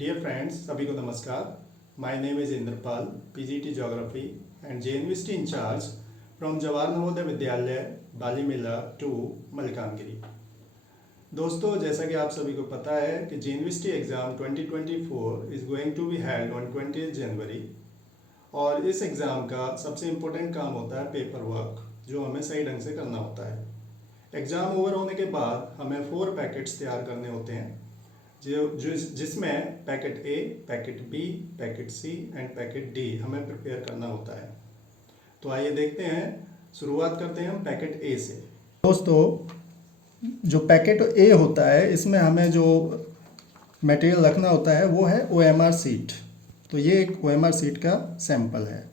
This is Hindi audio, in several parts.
Dear friends, सभी को नमस्कार. My name is Indrapal, PGT Geography and JNVST in charge from Jawahar Navodaya Vidyalaya Balimela to Malkangiri. दोस्तों, जैसा कि आप सभी को पता है कि JNVST exam 2024 is going to be held on 20th जनवरी और इस एग्ज़ाम का सबसे इम्पोर्टेंट काम होता है पेपर वर्क, जो हमें सही ढंग से करना होता है. एग्ज़ाम ओवर होने के बाद हमें 4 पैकेट्स तैयार करने होते हैं जिसमें packet A, packet B, packet C and packet D हमें प्रिपेयर करना होता है. तो आइए देखते हैं, शुरुआत करते हैं हम पैकेट ए से. दोस्तों, जो पैकेट ए होता है इसमें हमें जो मटेरियल रखना होता है वो है OMR सीट. तो ये एक OMR सीट का सैंपल है.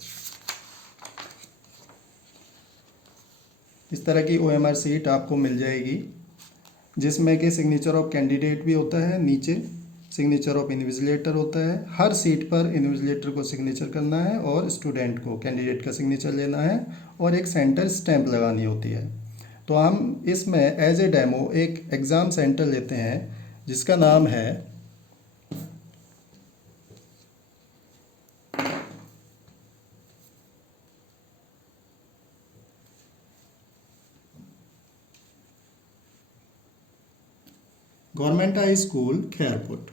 इस तरह की OMR सीट आपको मिल जाएगी जिसमें कि सिग्नेचर ऑफ कैंडिडेट भी होता है, नीचे सिग्नेचर ऑफ इन्विजिलेटर होता है. हर सीट पर इन्विजिलेटर को सिग्नेचर करना है और स्टूडेंट को कैंडिडेट का सिग्नेचर लेना है और एक सेंटर स्टैंप लगानी होती है. तो हम इसमें एज ए डेमो एक एग्ज़ाम सेंटर लेते हैं जिसका नाम है गवर्नमेंट हाई स्कूल खैरपुट.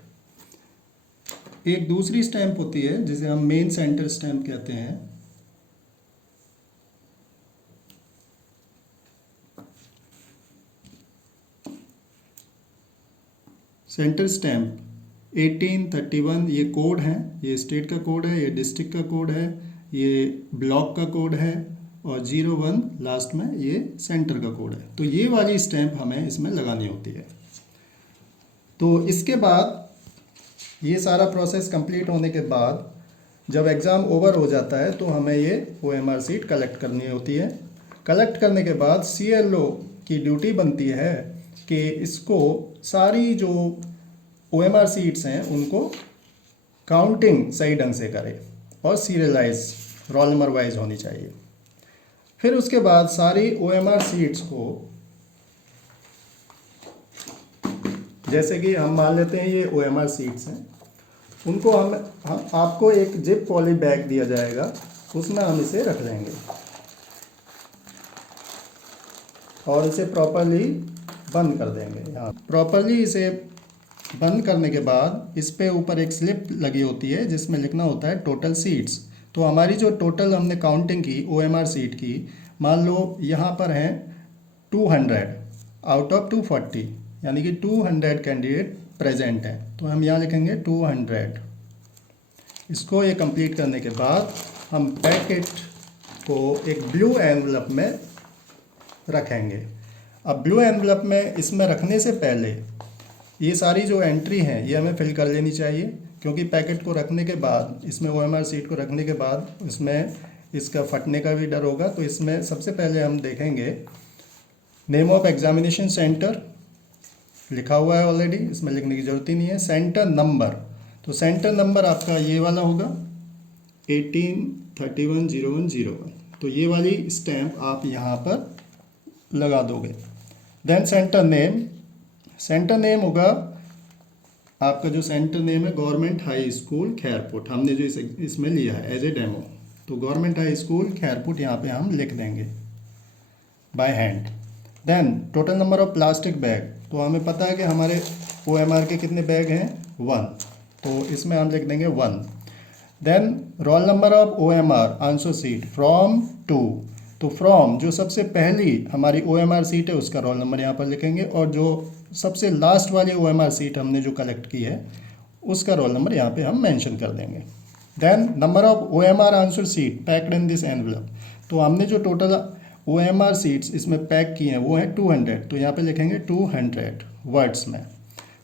एक दूसरी स्टैंप होती है जिसे हम मेन सेंटर स्टैंप कहते हैं. सेंटर स्टैंप 1831, ये कोड है, ये स्टेट का कोड है, ये डिस्ट्रिक्ट का कोड है, ये ब्लॉक का कोड है और 01 लास्ट में ये सेंटर का कोड है. तो ये वाली स्टैंप हमें इसमें लगानी होती है. तो इसके बाद ये सारा प्रोसेस कंप्लीट होने के बाद जब एग्ज़ाम ओवर हो जाता है तो हमें ये OMR सीट कलेक्ट करनी होती है. कलेक्ट करने के बाद CLO की ड्यूटी बनती है कि इसको सारी जो OMR सीट्स हैं उनको काउंटिंग सही ढंग से करे और सीरियलाइज रोल नंबर वाइज होनी चाहिए. फिर उसके बाद सारी OMR सीट्स को, जैसे कि हम मान लेते हैं ये OMR सीट्स हैं, उनको हम आपको एक जिप पॉली बैग दिया जाएगा, उसमें हम इसे रख लेंगे और इसे प्रॉपरली बंद कर देंगे. यहाँ प्रॉपरली इसे बंद करने के बाद इस पे ऊपर एक स्लिप लगी होती है जिसमें लिखना होता है टोटल सीट्स. तो हमारी जो टोटल हमने काउंटिंग की OMR सीट की, मान लो यहाँ पर हैं 200 आउट ऑफ 240, यानी कि 200 कैंडिडेट प्रेजेंट हैं. तो हम यहाँ लिखेंगे 200. इसको ये कंप्लीट करने के बाद हम पैकेट को एक ब्लू एनवलप में रखेंगे. अब ब्लू एनवलप में इसमें रखने से पहले ये सारी जो एंट्री हैं ये हमें फिल कर लेनी चाहिए, क्योंकि पैकेट को रखने के बाद, इसमें OMR सीट को रखने के बाद इसमें इसका फटने का भी डर होगा. तो इसमें सबसे पहले हम देखेंगे नेम ऑफ एग्जामिनेशन सेंटर लिखा हुआ है ऑलरेडी, इसमें लिखने की ज़रूरत ही नहीं है. सेंटर नंबर, तो सेंटर नंबर आपका ये वाला होगा 18310101. तो ये वाली स्टैम्प आप यहाँ पर लगा दोगे. देन सेंटर नेम होगा आपका, जो सेंटर नेम है गवर्नमेंट हाई स्कूल खैरपुट, हमने जो इसमें लिया है एज ए डेमो. तो गवर्नमेंट हाई स्कूल खैरपुट यहाँ पे हम लिख देंगे by hand. Then total number of plastic bag, तो हमें पता है कि हमारे OMR के कितने बैग हैं, 1, तो इसमें हम लिख देंगे 1. Then roll number of OMR answer sheet from to, तो फ्रॉम जो सबसे पहली हमारी OMR सीट है उसका रोल नंबर यहाँ पर लिखेंगे और जो सबसे लास्ट वाली OMR सीट हमने जो कलेक्ट की है उसका रोल नंबर यहाँ पे हम मेंशन कर देंगे. Then number of OMR answer sheet packed in this envelope, तो हमने जो टोटल OMR सीट्स इसमें पैक की हैं वो है 200, तो यहाँ पे लिखेंगे 200 वर्ड्स में.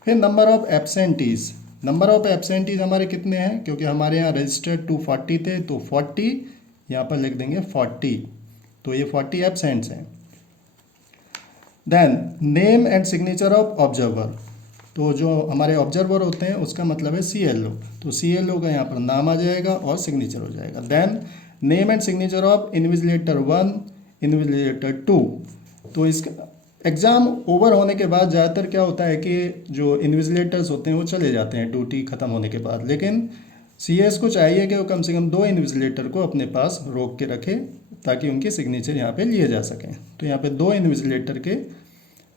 फिर नंबर ऑफ एब्सेंटीज़ हमारे कितने हैं, क्योंकि हमारे यहाँ रजिस्टर्ड 240 थे, तो 40 यहाँ पर लिख देंगे 40, तो ये 40 एब्सेंट्स हैं. Then name and signature of observer, तो जो हमारे ऑब्जर्वर होते हैं उसका मतलब है CLO, तो CLO का यहाँ पर नाम आ जाएगा और सिग्नेचर हो जाएगा. Then name and signature of invigilator 1, invigilator 2, तो इसका एग्ज़ाम ओवर होने के बाद ज़्यादातर क्या होता है कि जो इन्विजिलेटर्स होते हैं वो चले जाते हैं ड्यूटी ख़त्म होने के बाद, लेकिन सीएस को चाहिए कि वो कम से कम 2 इन्विजिलेटर को अपने पास रोक के रखे ताकि उनके सिग्नेचर यहाँ पे लिए जा सकें। तो यहाँ पे 2 इन्विजिलेटर के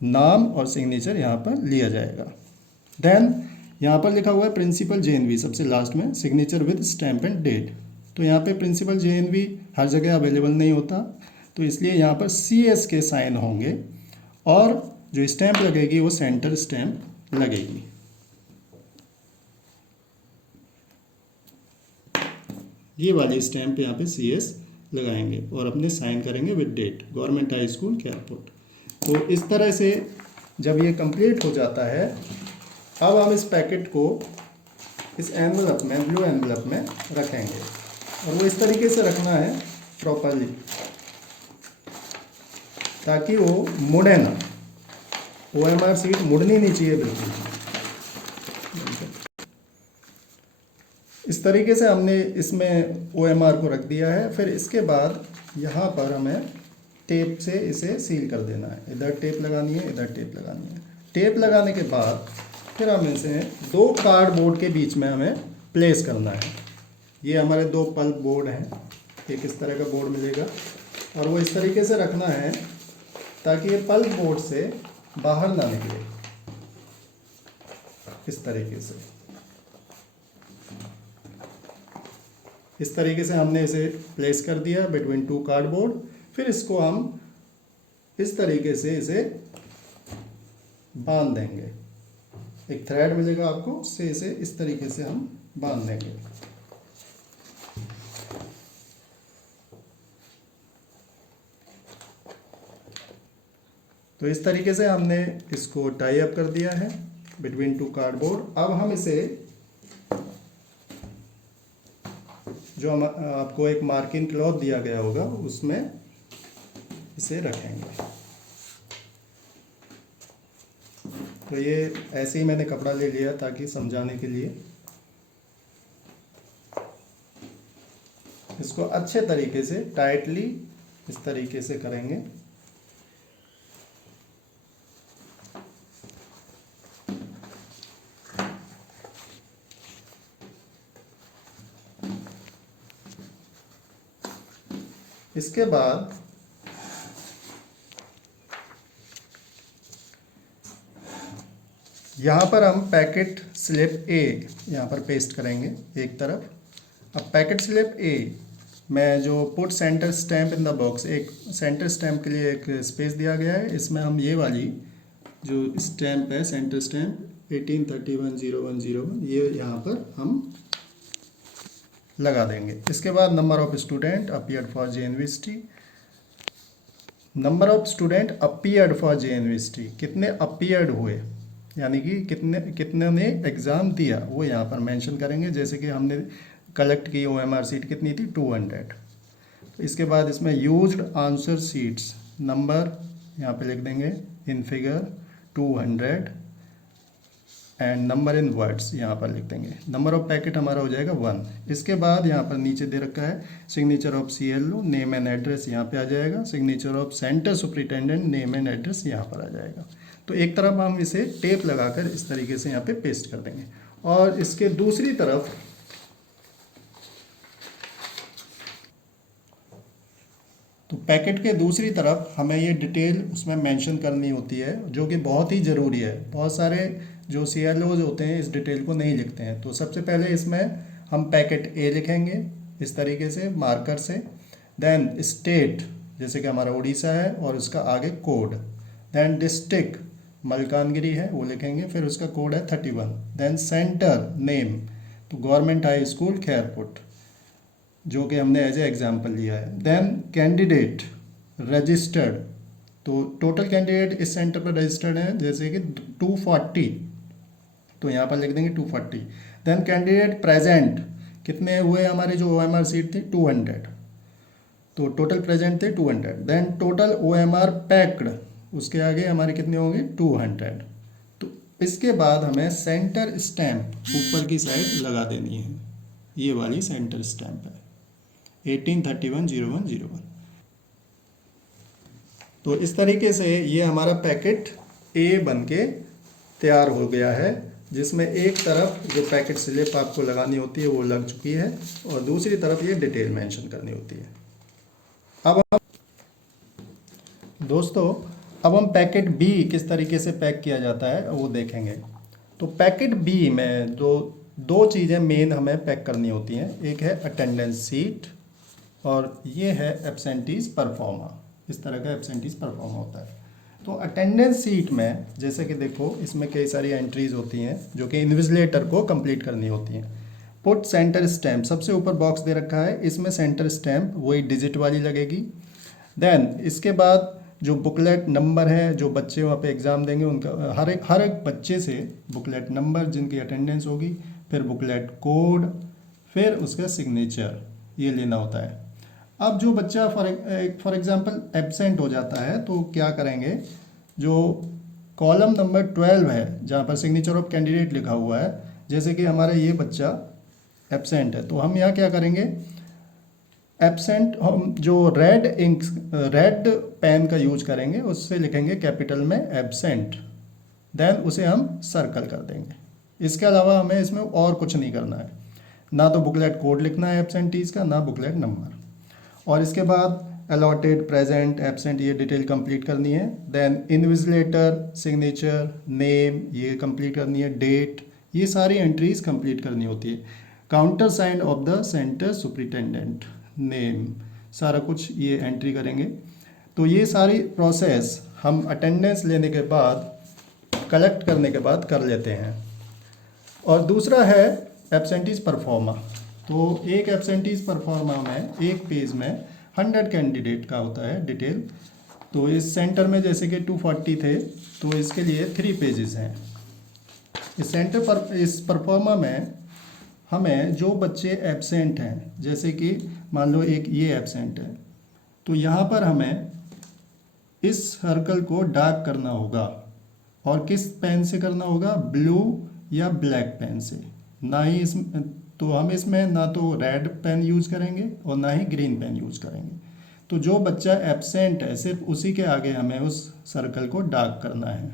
नाम और सिग्नेचर यहाँ पर लिया जाएगा। देन यहाँ पर लिखा हुआ है प्रिंसिपल जेएनवी सबसे लास्ट में, signature with stamp and date. तो यहाँ पे प्रिंसिपल जेएनवी हर जगह अवेलेबल नहीं होता, तो इसलिए यहाँ पर सीएस के साइन होंगे और जो स्टैम्प लगेगी वो सेंटर स्टैम्प लगेगी। ये वाली स्टैम्प यहाँ पे सीएस लगाएंगे और अपने साइन करेंगे with date, government high school Khairput. तो इस तरह से जब ये कंप्लीट हो जाता है, अब हम इस पैकेट को इस एनवलप में, ब्लू एनवलप में रखेंगे और वो इस तरीके से रखना है प्रॉपरली ताकि वो मुड़े ना। ओएमआर सीट मुड़नी नहीं चाहिए बिल्कुल। इस तरीके से हमने इसमें ओएमआर को रख दिया है। फिर इसके बाद यहाँ पर हमें टेप से इसे सील कर देना है। इधर टेप लगानी है, इधर टेप लगानी है। टेप लगाने के बाद फिर हम इसे 2 कार्डबोर्ड के बीच में हमें प्लेस करना है। ये हमारे 2 पल्प बोर्ड हैं, एक इस तरह का बोर्ड मिलेगा और वो इस तरीके से रखना है ताकि ये पल्प बोर्ड से बाहर ना निकले। इस तरीके से हमने इसे प्लेस कर दिया बिटवीन 2 कार्डबोर्ड। फिर इसको हम इस तरीके से इसे बांध देंगे। एक थ्रेड मिलेगा आपको, उससे इसे इस तरीके से हम बांध देंगे। तो इस तरीके से हमने इसको टाई अप कर दिया है बिटवीन 2 कार्डबोर्ड। अब हम इसे, जो हम आपको एक मार्किंग क्लॉथ दिया गया होगा उसमें इसे रखेंगे। तो ये ऐसे ही मैंने कपड़ा ले लिया ताकि समझाने के लिए। इसको अच्छे तरीके से टाइटली इस तरीके से करेंगे। इसके बाद यहाँ पर हम पैकेट स्लिप ए यहाँ पर पेस्ट करेंगे एक तरफ। अब पैकेट स्लिप ए में जो put centre stamp in the box, एक सेंटर स्टैम्प के लिए एक स्पेस दिया गया है, इसमें हम ये वाली जो स्टैम्प है सेंटर स्टैम्प 18310101, ये यहाँ पर हम लगा देंगे। इसके बाद number of student appeared for JNVST, number of student appeared for JNVST, कितने अपीयर्ड हुए यानी कि कितने ने एग्ज़ाम दिया वो यहाँ पर मेंशन करेंगे। जैसे कि हमने कलेक्ट की ओएमआर सीट कितनी थी, 200। तो इसके बाद इसमें यूज्ड आंसर सीट्स नंबर यहाँ पे लिख देंगे in figure 200 and number in words यहाँ पर लिख देंगे। नंबर ऑफ पैकेट हमारा हो जाएगा 1। इसके बाद यहाँ पर नीचे दे रखा है signature of CLO, name and address यहाँ पे आ जाएगा। Signature of centre superintendent, name and address यहाँ पर आ जाएगा। तो एक तरफ हम इसे टेप लगाकर इस तरीके से यहाँ पे पेस्ट कर देंगे और इसके दूसरी तरफ तो पैकेट के दूसरी तरफ हमें ये डिटेल उसमें मेंशन करनी होती है जो कि बहुत ही ज़रूरी है। बहुत सारे जो सीएलओज होते हैं इस डिटेल को नहीं लिखते हैं। तो सबसे पहले इसमें हम पैकेट ए लिखेंगे इस तरीके से मार्कर से। देन स्टेट जैसे कि हमारा उड़ीसा है और उसका आगे कोड। देन डिस्ट्रिक्ट मलकानगिरी है वो लिखेंगे, फिर उसका कोड है 31। देन सेंटर नेम तो गवर्नमेंट हाई स्कूल खैरपुट जो कि हमने एज ए एग्जाम्पल लिया है। देन कैंडिडेट रजिस्टर्ड तो टोटल कैंडिडेट इस सेंटर पर रजिस्टर्ड हैं जैसे कि 240, तो यहाँ पर लिख देंगे 240। देन कैंडिडेट प्रेजेंट कितने हुए हमारे जो ओएमआर सीट थी 200, तो टोटल प्रेजेंट थे 200। देन टोटल ओएमआर पैक्ड उसके आगे हमारे कितने होंगे 200। तो इसके बाद हमें सेंटर स्टैम्प ऊपर की साइड लगा देनी है। ये वाली सेंटर स्टैम्प है 18310101। तो इस तरीके से ये हमारा पैकेट ए बन के तैयार हो गया है, जिसमें एक तरफ जो पैकेट स्लिप आपको लगानी होती है वो लग चुकी है और दूसरी तरफ ये डिटेल मेंशन करनी होती है। अब हम दोस्तों अब हम पैकेट बी किस तरीके से पैक किया जाता है वो देखेंगे। तो पैकेट बी में दो दो चीज़ें मेन हमें पैक करनी होती हैं, एक है अटेंडेंस सीट और ये है एब्सेंटीज परफॉर्मा। इस तरह का एब्सेंटीज परफॉर्मा होता है। तो अटेंडेंस सीट में जैसे कि देखो इसमें कई सारी एंट्रीज होती हैं जो कि इन्विजिलेटर को कंप्लीट करनी होती हैं। पुट सेंटर स्टैम्प, सबसे ऊपर बॉक्स दे रखा है, इसमें सेंटर स्टैम्प वही डिजिट वाली लगेगी। देन इसके बाद जो बुकलेट नंबर है, जो बच्चे वहाँ पे एग्ज़ाम देंगे उनका हर एक बच्चे से बुकलेट नंबर जिनकी अटेंडेंस होगी, फिर बुकलेट कोड, फिर उसका सिग्नेचर, ये लेना होता है। अब जो बच्चा फॉर एग्जांपल एब्सेंट हो जाता है तो क्या करेंगे, जो कॉलम नंबर 12 है जहाँ पर सिग्नेचर ऑफ कैंडिडेट लिखा हुआ है, जैसे कि हमारा ये बच्चा एब्सेंट है तो हम यहाँ क्या करेंगे, एब्सेंट हम जो रेड पेन का यूज करेंगे उससे लिखेंगे कैपिटल में एब्सेंट, देन उसे हम सर्कल कर देंगे। इसके अलावा हमें इसमें और कुछ नहीं करना है, ना तो बुकलेट कोड लिखना है एब्सेंटीज का, ना बुकलेट नंबर। और इसके बाद अलॉटेड, प्रेजेंट, एब्सेंट ये डिटेल कंप्लीट करनी है। देन इन्विजिलेटर, सिग्नेचर, नेम ये कंप्लीट करनी है, डेट, ये सारी एंट्रीज कंप्लीट करनी होती है। Counter sign of the centre superintendent, name, सारा कुछ ये एंट्री करेंगे। तो ये सारी प्रोसेस हम अटेंडेंस लेने के बाद, कलेक्ट करने के बाद कर लेते हैं। और दूसरा है एब्सेंटीज परफॉर्मा। तो एक एब्सेंटीज परफॉर्मा में एक पेज में 100 कैंडिडेट का होता है डिटेल। तो इस सेंटर में जैसे कि 240 थे तो इसके लिए 3 पेजेस हैं। इस परफॉर्मा में हमें जो बच्चे एब्सेंट हैं, जैसे कि मान लो एक ये एब्सेंट है, तो यहाँ पर हमें इस सर्कल को डार्क करना होगा। और किस पेन से करना होगा, ब्लू या ब्लैक पेन से। ना ही तो हम इसमें ना तो रेड पेन यूज करेंगे और ना ही ग्रीन पेन यूज करेंगे। तो जो बच्चा एब्सेंट है सिर्फ उसी के आगे हमें उस सर्कल को डार्क करना है।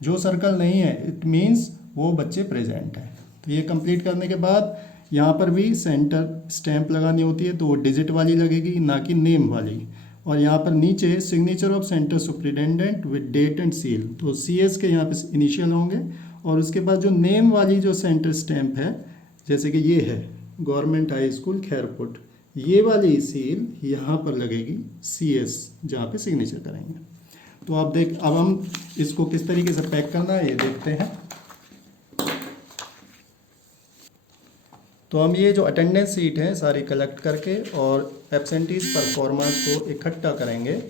जो सर्कल नहीं है इट मीन्स वो बच्चे प्रेजेंट हैं। तो ये कंप्लीट करने के बाद यहाँ पर भी सेंटर स्टैंप लगानी होती है, तो वो डिजिट वाली लगेगी ना कि नेम वाली। और यहाँ पर नीचे signature of centre superintendent with date and seal, तो CS के यहाँ पे इनिशियल होंगे। और उसके बाद जो नेम वाली जो सेंटर स्टैंप है, जैसे कि ये है गवर्नमेंट हाई स्कूल खैरपुट, ये वाली सील यहाँ पर लगेगी CS, जहाँ पे सिग्नेचर करेंगे। तो आप अब हम इसको किस तरीके से पैक करना है ये देखते हैं। तो हम ये जो अटेंडेंस सीट है सारी कलेक्ट करके और एब्सेंटीज परफॉर्मेंस को इकट्ठा करेंगे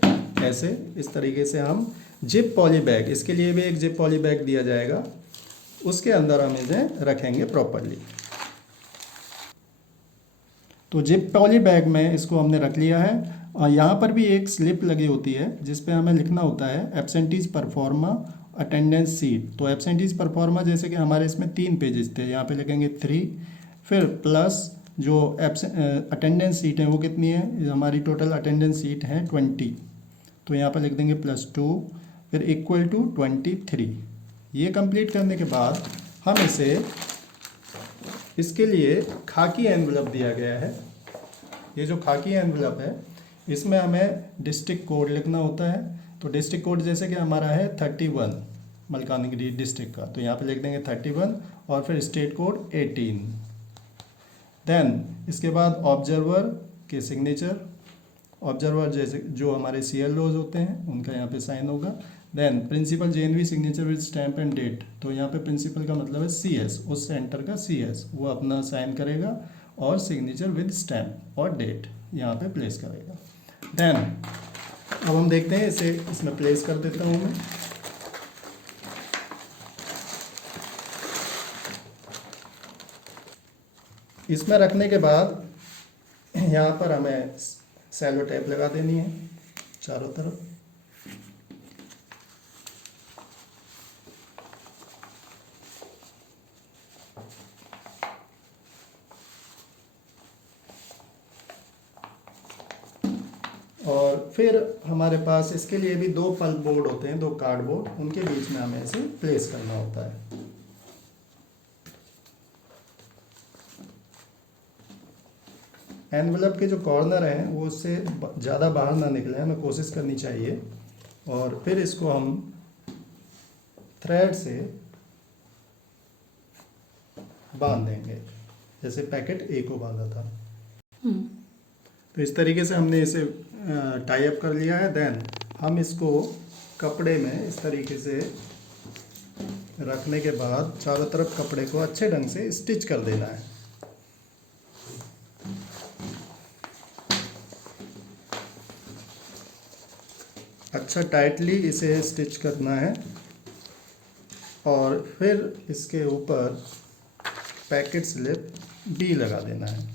ऐसे, इस तरीके से हम जिप पॉली बैग, इसके लिए भी एक जिप पॉली बैग दिया जाएगा, उसके अंदर हम इन्हें रखेंगे प्रॉपरली। तो जिप पॉली बैग में इसको हमने रख लिया है। और यहाँ पर भी एक स्लिप लगी होती है जिस पे हमें लिखना होता है एब्सेंटीज परफॉर्मा अटेंडेंस सीट। तो एब्सेंटीज परफॉर्मा जैसे कि हमारे इसमें 3 पेजेस थे, यहाँ पे लिखेंगे 3, फिर प्लस जो अटेंडेंस सीट है वो कितनी है, हमारी टोटल अटेंडेंस सीट है 20, तो यहाँ पर लिख देंगे +2, फिर इक्वल टू 23। ये कंप्लीट करने के बाद हम इसके लिए खाकी एनवलप दिया गया है। ये जो खाकी एनवलप है इसमें हमें डिस्ट्रिक्ट कोड लिखना होता है। तो डिस्ट्रिक्ट कोड जैसे कि हमारा है 31 मलकानगिरी डिस्ट्रिक्ट का, तो यहाँ पे लिख देंगे 31 और फिर स्टेट कोड 18। देन इसके बाद ऑब्जर्वर के सिग्नेचर, ऑब्जर्वर जैसे जो हमारे CLOs होते हैं उनका यहाँ पे साइन होगा। Then principal JNV signature with stamp and date, तो यहाँ पे प्रिंसिपल का मतलब है CS, उस सेंटर का CS, वो अपना साइन करेगा और सिग्नेचर विद स्टैम्प और डेट यहाँ पे प्लेस करेगा। देन अब हम देखते हैं इसे, इसमें प्लेस कर देता हूँ मैं। इसमें रखने के बाद यहाँ पर हमें सेलो टेप लगा देनी है चारों तरफ। और फिर हमारे पास इसके लिए भी 2 पल्प बोर्ड होते हैं, 2 कार्डबोर्ड, उनके बीच में हमें इसे प्लेस करना होता है। एनवलप के जो कॉर्नर हैं वो उससे ज़्यादा बाहर ना निकले, हमें कोशिश करनी चाहिए। और फिर इसको हम थ्रेड से बांध देंगे, जैसे पैकेट ए को बांधा था। तो इस तरीके से हमने इसे टाई अप कर लिया है। देन हम इसको कपड़े में इस तरीके से रखने के बाद चारों तरफ कपड़े को अच्छे ढंग से स्टिच कर देना है। अच्छा टाइटली इसे स्टिच करना है और फिर इसके ऊपर पैकेट स्लिप बी लगा देना है।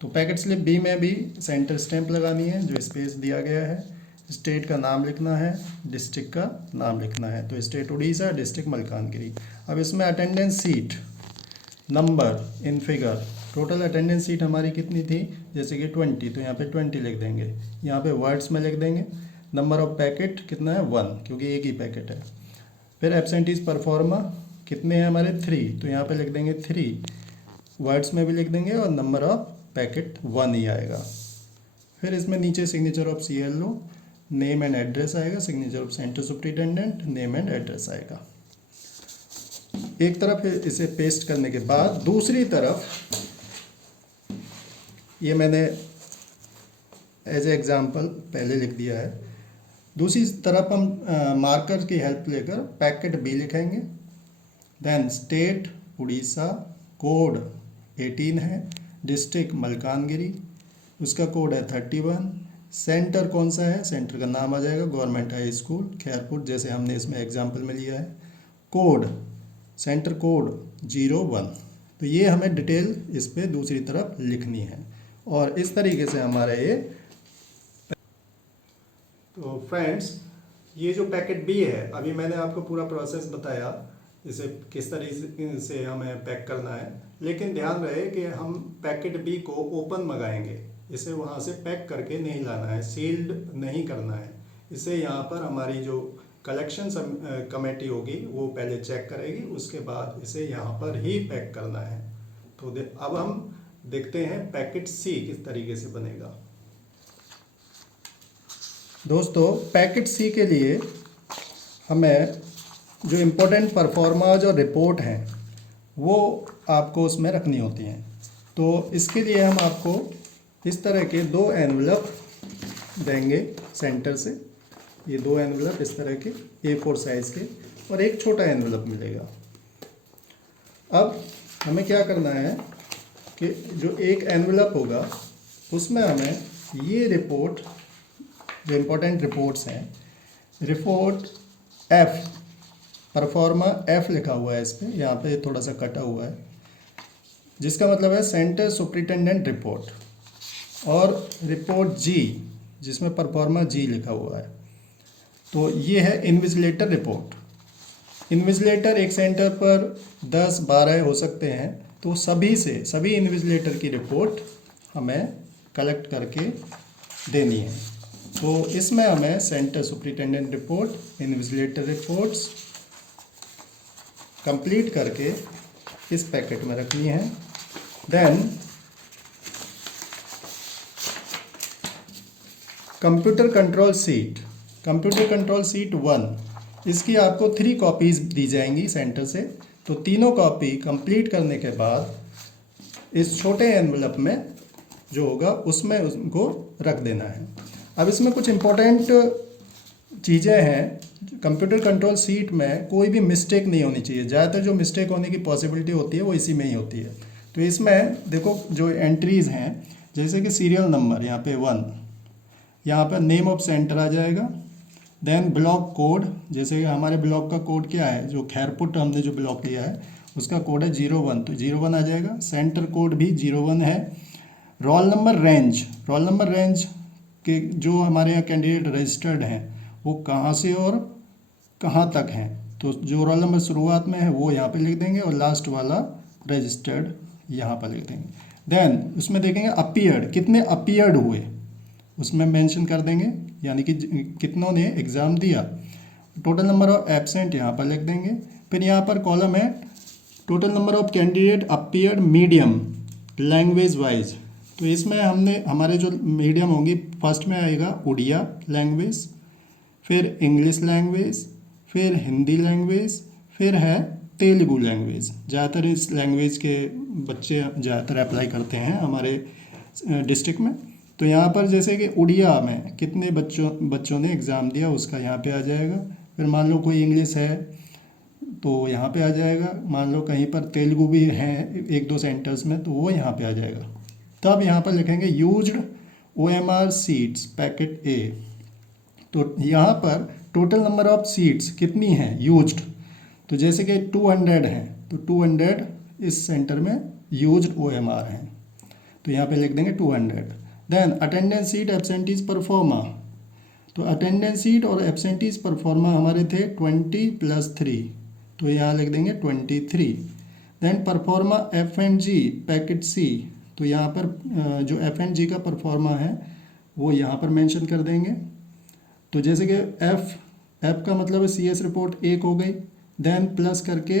तो पैकेट स्लिप बी में भी सेंटर स्टैंप लगानी है, जो स्पेस दिया गया है। स्टेट का नाम लिखना है, डिस्ट्रिक्ट का नाम लिखना है। तो स्टेट उड़ीसा, डिस्ट्रिक्ट मलकानगिरी। अब इसमें attendance seat number in figure, total attendance seat हमारी कितनी थी, जैसे कि 20, तो यहाँ पे 20 लिख देंगे। यहाँ पे वर्ड्स में लिख देंगे। नंबर ऑफ पैकेट कितना है 1, क्योंकि एक ही पैकेट है। फिर एब्सेंटीज परफॉर्मा कितने हैं हमारे 3, तो यहाँ पे लिख देंगे 3, वर्ड्स में भी लिख देंगे और नंबर ऑफ पैकेट 1 ही आएगा। फिर इसमें नीचे signature of CLO, name and address आएगा, signature of centre superintendent, name and address आएगा। एक तरफ इसे पेस्ट करने के बाद दूसरी तरफ, ये मैंने एज ए एग्जाम्पल पहले लिख दिया है, दूसरी तरफ हम मार्कर की हेल्प लेकर पैकेट बी लिखेंगे। देन स्टेट उड़ीसा, कोड 18 है, डिस्ट्रिक्ट मलकानगिरी, उसका कोड है 31, सेंटर कौन सा है, सेंटर का नाम आ जाएगा गवर्नमेंट हाई स्कूल खैरपुर, जैसे हमने इसमें एग्जाम्पल में लिया है। Code, centre code 01। तो ये हमें डिटेल इस पर दूसरी तरफ लिखनी है और इस तरीके से हमारा ये। तो फ्रेंड्स, ये जो पैकेट बी है, अभी मैंने आपको पूरा प्रोसेस बताया इसे किस तरीके से हमें पैक करना है, लेकिन ध्यान रहे कि हम पैकेट बी को ओपन मंगाएंगे, इसे वहाँ से पैक करके नहीं लाना है, सील्ड नहीं करना है। इसे यहाँ पर हमारी जो कलेक्शन कमेटी होगी वो पहले चेक करेगी, उसके बाद इसे यहाँ पर ही पैक करना है। तो अब हम देखते हैं पैकेट सी किस तरीके से बनेगा। दोस्तों, पैकेट सी के लिए हमें जो इम्पोर्टेंट परफॉर्माज और रिपोर्ट हैं वो आपको उसमें रखनी होती हैं। तो इसके लिए हम आपको इस तरह के 2 एनवलप देंगे सेंटर से। ये 2 एनवलप इस तरह के A4 साइज़ के और एक छोटा एनवलप मिलेगा। अब हमें क्या करना है कि जो एक एनवलप होगा उसमें हमें ये रिपोर्ट, जो इम्पोर्टेंट रिपोर्ट्स हैं, रिपोर्ट F, परफॉर्मा F लिखा हुआ है इस पर, यहाँ पे थोड़ा सा कटा हुआ है, जिसका मतलब है सेंटर सुपरिटेंडेंट रिपोर्ट, और रिपोर्ट G जिसमें परफॉर्मा G लिखा हुआ है। तो ये है इन्विजिलेटर रिपोर्ट। इन्विजिलेटर एक सेंटर पर 10-12 हो सकते हैं, तो सभी इन्विजिलेटर की रिपोर्ट हमें कलेक्ट करके देनी है। तो इसमें हमें centre superintendent report, invigilator reports complete करके इस पैकेट में रखनी है। Then computer control sheet, computer control sheet 1, इसकी आपको 3 कॉपीज़ दी जाएंगी सेंटर से। तो तीनों कॉपी कंप्लीट करने के बाद इस छोटे एनवलप में जो होगा उसमें उनको रख देना है। अब इसमें कुछ इम्पोर्टेंट चीज़ें हैं। कंप्यूटर कंट्रोल सीट में कोई भी मिस्टेक नहीं होनी चाहिए। ज़्यादातर जो मिस्टेक होने की पॉसिबिलिटी होती है वो इसी में ही होती है। तो इसमें देखो जो एंट्रीज़ हैं, जैसे कि सीरियल नंबर यहाँ पे 1, यहाँ पर नेम ऑफ सेंटर आ जाएगा। देन ब्लॉक कोड, जैसे कि हमारे ब्लॉक का कोड क्या है, जो खैरपुर हमने जो ब्लॉक लिया है उसका कोड है 01, तो 01 आ जाएगा। सेंटर कोड भी 01 है। Roll number range, roll number range के जो हमारे यहाँ कैंडिडेट रजिस्टर्ड हैं वो कहाँ से और कहाँ तक हैं, तो जो रोल नंबर शुरुआत में है वो यहाँ पे लिख देंगे और लास्ट वाला रजिस्टर्ड यहाँ पर लिख देंगे। देन उसमें देखेंगे अपीयर्ड, कितने अपीयर्ड हुए, उसमें मेंशन कर देंगे, यानी कि कितनों ने एग्ज़ाम दिया। टोटल नंबर ऑफ एब्सेंट यहाँ पर लिख देंगे। फिर यहाँ पर कॉलम है total number of candidate appeared medium language wise. तो इसमें हमने हमारे जो मीडियम होंगी, फर्स्ट में आएगा उड़िया लैंग्वेज, फिर इंग्लिश लैंग्वेज, फिर हिंदी लैंग्वेज, फिर है तेलुगु लैंग्वेज। ज़्यादातर इस लैंग्वेज के बच्चे ज़्यादातर अप्लाई करते हैं हमारे डिस्ट्रिक्ट में। तो यहाँ पर जैसे कि उड़िया में कितने बच्चों ने एग्ज़ाम दिया उसका यहाँ पे आ जाएगा। फिर मान लो कोई इंग्लिश है तो यहाँ पे आ जाएगा। मान लो कहीं पर तेलुगु भी है एक दो सेंटर्स में, तो वो यहाँ पे आ जाएगा। तब यहाँ पर लिखेंगे यूज्ड OMR सीट्स पैकेट ए। तो यहाँ पर टोटल नंबर ऑफ सीट्स कितनी हैं यूज्ड, तो जैसे कि 200 हैं, तो 200 इस सेंटर में यूज्ड OMR हैं, तो यहाँ पे लिख देंगे 200। Then attendance sheet absentees proforma, तो अटेंडेंस सीट और एब्सेंटीज परफॉर्मा हमारे थे 20 + 3, तो यहाँ लिख देंगे 23। देन परफॉर्मा F&G पैकेट सी, तो यहाँ पर जो F&G का परफॉर्मा है वो यहाँ पर मेंशन कर देंगे। तो जैसे कि एफ का मतलब है CS रिपोर्ट 1 हो गई। देन प्लस करके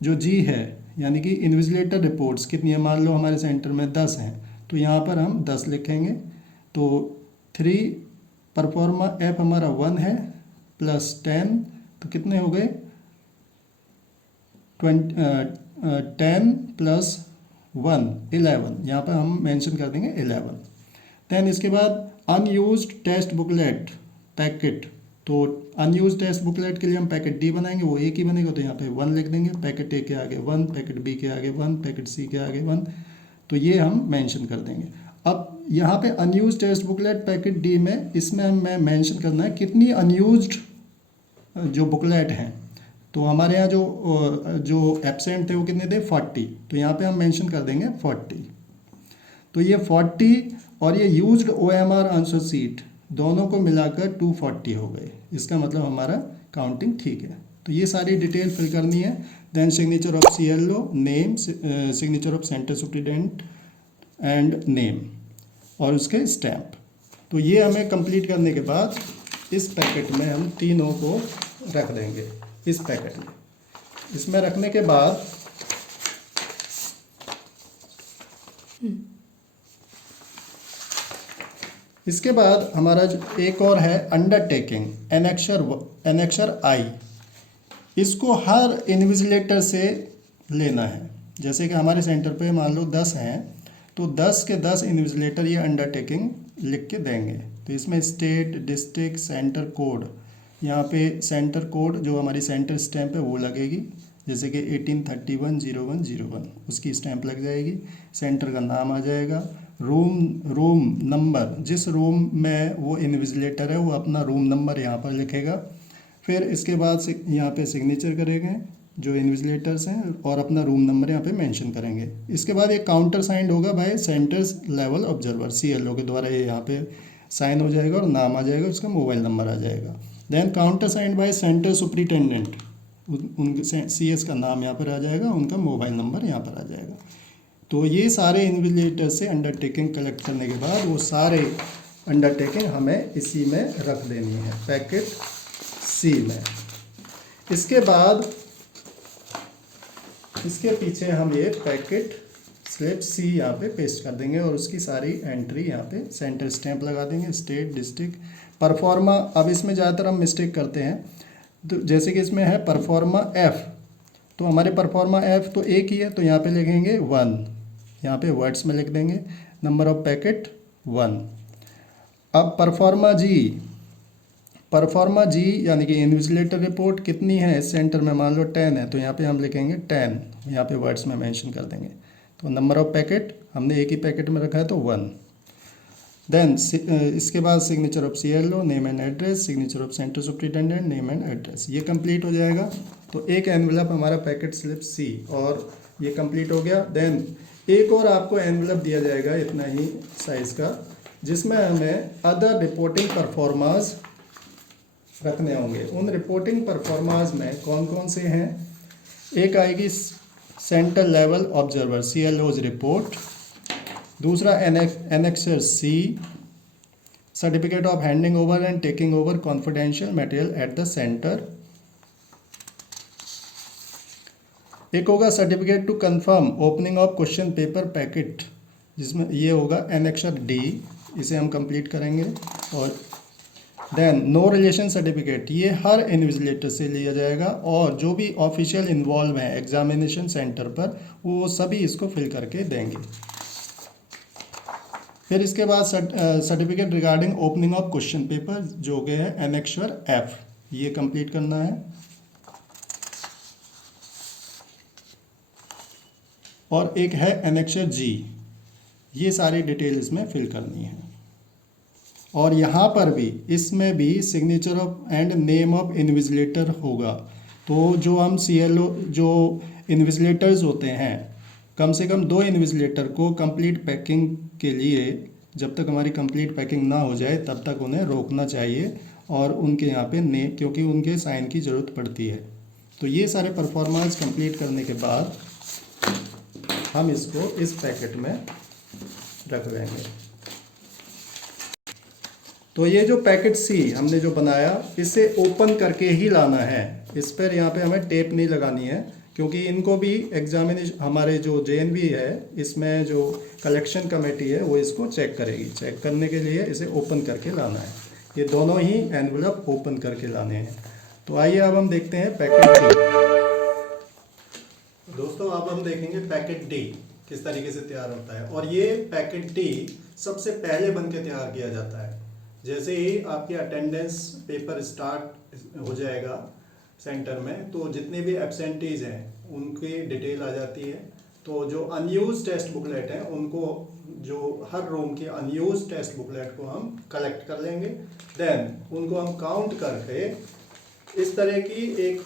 जो G है यानी कि इन्विजिलेटर रिपोर्ट्स कितनी है, मान लो हमारे सेंटर में 10 हैं, तो यहाँ पर हम 10 लिखेंगे। तो 3 परफॉर्मा F हमारा 1 है प्लस 10, तो कितने हो गए 10 + 1 11, यहाँ पर हम मेंशन कर देंगे 11। देन इसके बाद अनयूज्ड टेस्ट बुकलेट पैकेट, तो अनयूज टेस्ट बुकलेट के लिए हम पैकेट डी बनाएंगे, वो एक ही बनेगा, तो यहाँ पे 1 लिख देंगे। पैकेट ए के आगे 1, पैकेट बी के आगे 1, पैकेट सी के आगे 1, तो ये हम मेंशन कर देंगे। अब यहाँ पे unused test booklet packet D में इसमें हमें मेंशन करना है कितनी अनयूज्ड जो बुकलेट हैं। तो हमारे यहाँ जो एब्सेंट थे वो कितने थे 40, तो यहाँ पे हम मेंशन कर देंगे 40। तो ये 40 और ये यूज्ड OMR आंसर सीट दोनों को मिलाकर 240 हो गए, इसका मतलब हमारा काउंटिंग ठीक है। तो ये सारी डिटेल फिल करनी है। Then signature of CLO, name, signature of centre superintendent and name और उसके स्टैम्प। तो ये हमें कंप्लीट करने के बाद इस पैकेट में हम तीनों को रख देंगे। इस पैकेट में इसमें रखने के बाद इसके बाद हमारा एक और है अंडरटेकिंग एनेक्शर आई। इसको हर इन्विजिलेटर से लेना है। जैसे कि हमारे सेंटर पे मान लो 10 हैं, तो 10 के 10 इन्विजिलेटर ये अंडरटेकिंग लिख के देंगे। तो इसमें स्टेट, डिस्ट्रिक्ट, सेंटर कोड, यहाँ पे सेंटर कोड जो हमारी सेंटर स्टैंप है वो लगेगी। जैसे कि 18310101 उसकी स्टैंप लग जाएगी। सेंटर का नाम आ जाएगा, रूम नंबर, जिस रूम में वो इन्विजिलेटर है वो अपना रूम नंबर यहाँ पर लिखेगा। फिर इसके बाद यहाँ पे सिग्नेचर करेंगे जो इन्विजिलेटर्स हैं और अपना रूम नंबर यहाँ पे मेंशन करेंगे। इसके बाद एक काउंटर साइंड होगा by centres level observer CLO के द्वारा, ये यहाँ पे साइन हो जाएगा और नाम आ जाएगा, उसका मोबाइल नंबर आ जाएगा। Then counter signed by centre superintendent, उनके CS का नाम यहाँ पर आ जाएगा, उनका मोबाइल नंबर यहाँ पर आ जाएगा। तो ये सारे इन्विजिलेटर से अंडरटेकिंग कलेक्ट करने के बाद वो सारे अंडरटेकिंग हमें इसी में रख देनी है, पैकेट C में। इसके बाद इसके पीछे हम ये पैकेट स्लिप C यहाँ पे पेस्ट कर देंगे और उसकी सारी एंट्री यहाँ पे सेंटर स्टैंप लगा देंगे। स्टेट, डिस्ट्रिक्ट, परफॉर्मा, अब इसमें ज़्यादातर हम मिस्टेक करते हैं। तो जैसे कि इसमें है परफॉर्मा F, तो हमारे परफॉर्मा F तो एक ही है, तो यहाँ पे लिखेंगे 1, यहाँ पे वर्ड्स में लिख देंगे। Number of packet 1। अब परफॉर्मा G यानी कि इन्विजिलेटर रिपोर्ट कितनी है इस सेंटर में, मान लो 10 है, तो यहाँ पे हम लिखेंगे 10, यहाँ पे वर्ड्स में मेंशन कर देंगे। तो नंबर ऑफ पैकेट हमने एक ही पैकेट में रखा है तो 1। देन इसके बाद signature of CLO, name and address, signature of centre superintendent, name and address, ये कंप्लीट हो जाएगा। तो एक एनवेलप हमारा पैकेट स्लिप C और ये कंप्लीट हो गया। देन एक और आपको एनवेलप दिया जाएगा इतना ही साइज़ का, जिसमें हमें अदर रिपोर्टिंग परफॉर्मास रखने होंगे। उन रिपोर्टिंग परफॉर्मास में कौन कौन से हैं, एक आएगी centre level observer CLO's report, दूसरा annexure C, certificate of handing over and taking over confidential material at the centre. एक होगा certificate to confirm opening of question paper packet, जिसमें ये होगा एनेक्सर डी, इसे हम कंप्लीट करेंगे। और देन नो रिलेशन सर्टिफिकेट, ये हर इन्विजिलेटर से लिया जाएगा और जो भी ऑफिशियल इन्वॉल्व हैं एग्जामिनेशन सेंटर पर वो सभी इसको फिल करके देंगे। फिर इसके बाद certificate regarding opening of question paper जो हो गया है एनेक्सर एफ, ये कंप्लीट करना है। और एक है एनेक्सर जी, ये सारी डिटेल इसमें फिल करनी है। और यहाँ पर भी इसमें भी signature of and name of invigilator होगा। तो जो हम CLO जो इन्विजिलेटर्स होते हैं, कम से कम 2 इन्विजिलेटर को कंप्लीट पैकिंग के लिए, जब तक हमारी कंप्लीट पैकिंग ना हो जाए तब तक उन्हें रोकना चाहिए और उनके यहाँ पे नेम, क्योंकि उनके साइन की ज़रूरत पड़ती है। तो ये सारे परफॉर्मेंस कंप्लीट करने के बाद हम इसको इस पैकेट में रख लेंगे। तो ये जो पैकेट सी हमने जो बनाया, इसे ओपन करके ही लाना है। इस पर यहाँ पे हमें टेप नहीं लगानी है, क्योंकि इनको भी एग्जामिनेशन, हमारे जो JNV है इसमें जो कलेक्शन कमेटी है वो इसको चेक करेगी। चेक करने के लिए इसे ओपन करके लाना है। ये दोनों ही एनवलप ओपन करके लाने हैं। तो आइए अब हम देखते हैं पैकेट डी। दोस्तों अब हम देखेंगे पैकेट डी किस तरीके से तैयार होता है। और ये पैकेट डी सबसे पहले बन के तैयार किया जाता है। जैसे ही आपकी अटेंडेंस पेपर स्टार्ट हो जाएगा सेंटर में, तो जितने भी एब्सेंटीज हैं उनकी डिटेल आ जाती है। तो जो अनयूज टेस्ट बुकलेट हैं उनको, जो हर रूम की अनयूज टेस्ट बुकलेट को हम कलेक्ट कर लेंगे। देन उनको हम काउंट करके इस तरह की एक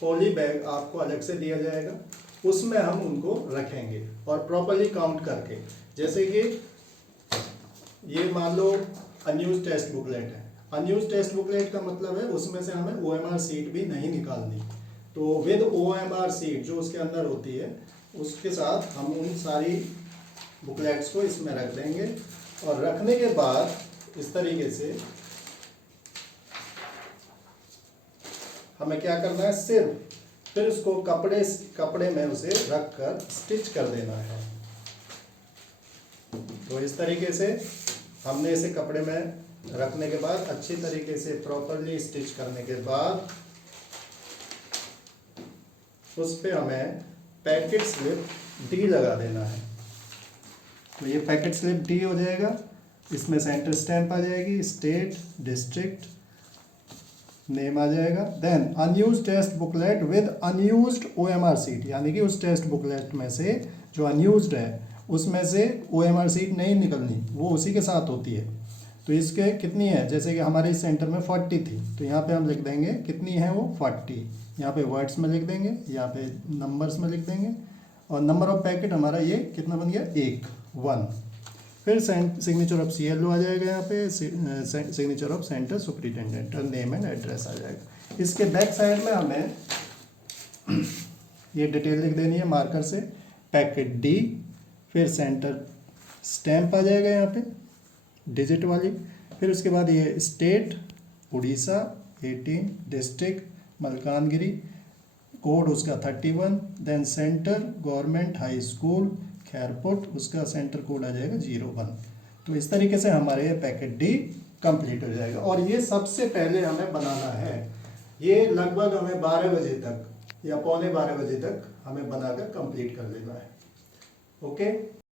पॉली बैग आपको अलग से दिया जाएगा, उसमें हम उनको रखेंगे और प्रॉपर्ली काउंट करके। जैसे कि ये मान लो अनयूज टेस्ट बुकलेट है। अनयूज टेस्ट बुकलेट का मतलब है उसमें से हमें OMR सीट भी नहीं निकालनी। तो विद OMR सीट जो उसके अंदर होती है, उसके साथ हम उन सारी बुकलेट्स को इसमें रख देंगे। और रखने के बाद इस तरीके से हमें क्या करना है, सिर्फ फिर उसको कपड़े में उसे रख कर स्टिच कर देना है। तो इस तरीके से हमने इसे कपड़े में रखने के बाद अच्छी तरीके से प्रॉपर्ली स्टिच करने के बाद उस पे हमें पैकेट स्लिप डी लगा देना है। तो ये पैकेट स्लिप डी हो जाएगा। इसमें सेंटर स्टैंप आ जाएगी, स्टेट, डिस्ट्रिक्ट, नेम आ जाएगा। Then unused test booklet with unused OMR sheet, यानी कि उस टेस्ट बुकलेट में से जो अनयूज्ड है उसमें से OMR सीट नहीं निकलनी, वो उसी के साथ होती है। तो इसके कितनी है, जैसे कि हमारे इस सेंटर में 40 थी, तो यहाँ पे हम लिख देंगे कितनी है वो 40। यहाँ पे वर्ड्स में लिख देंगे, यहाँ पे नंबर्स में लिख देंगे। और नंबर ऑफ पैकेट हमारा ये कितना बन गया, 1। फिर सिग्नेचर ऑफ CLO आ जाएगा, यहाँ पे signature of centre superintendent, name and address आ जाएगा। इसके बैक साइड में हमें ये डिटेल लिख देनी है मार्कर से, पैकेट डी, फिर सेंटर स्टैंप आ जाएगा यहाँ पे डिजिट वाली। फिर उसके बाद ये state Orissa 18, district Malkangiri, code उसका 31, then centre government high school Khairput, उसका सेंटर कोड आ जाएगा 01। तो इस तरीके से हमारे ये पैकेट डी कंप्लीट हो जाएगा। और ये सबसे पहले हमें बनाना है, ये लगभग हमें 12 बजे तक या पौने 12 बजे तक हमें बनाकर कंप्लीट कर लेना है। ओके।